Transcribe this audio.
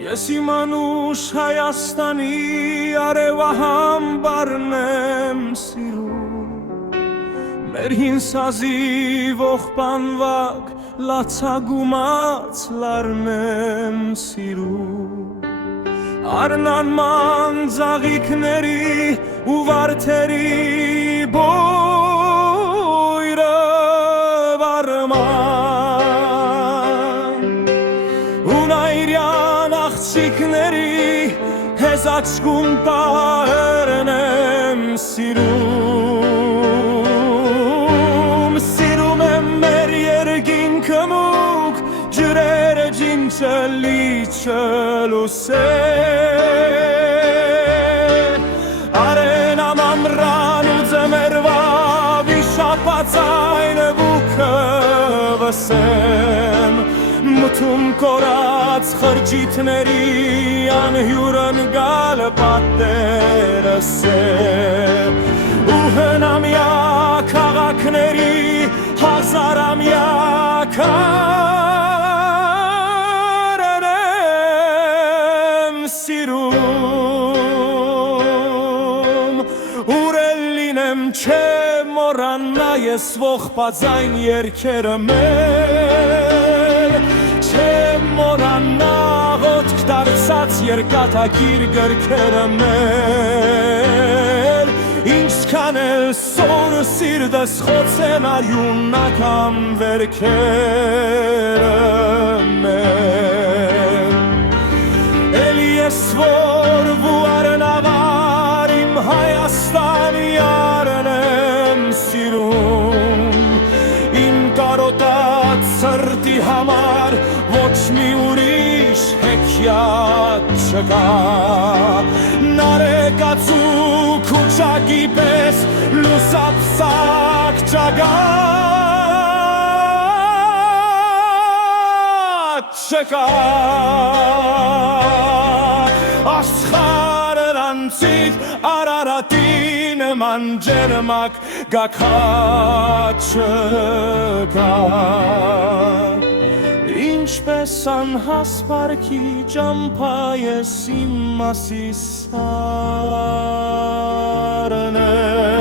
Ես իմանուշ Հայաստանի արևահամբարն եմ սիրում, մեր հին սազի ողբանվակ լացագումած լարն եմ սիրում, արնանման ձաղիքների ու վարդերի բույրը վարման ու նայրյան աղջիկների հեզ աչքում պահերն եմ սիրում, սիրում եմ մեր երկինքը մուգ ջրերը ջինջը լիճը լուսե արենամ ամռան ու ձմեռվա վիշապած այն բուքը վսեմ մթում կորած խրճիթների անհյուրն գալ պատերս է ու հնամյա քաղաքների հազարամյա քարն եմ սիրում ուրել լինեմ չեմ մոռանա ես ողբազայն երգերը մեր չեմ մոռանա ոտք դարձած երկաթագիր գրքերը մեր ինչքան էլ սոր սիրտս խոցեն արյունական վերքերը մեր էլի ես որ վուարնավար իմ Հայաստանի արն եմ սիրում իմ կարոտած սրտի համար ոչ մի ուրիշ հեքիաթ չկա նարեկացու քուչակի պես լուսապսակ ճագատ չկա աշխարհն անցիկ Արարատի նման ջերմակ գագաթ չկա ինչպես անհասպարքի ճամփա ես իմ մասի սարն եմ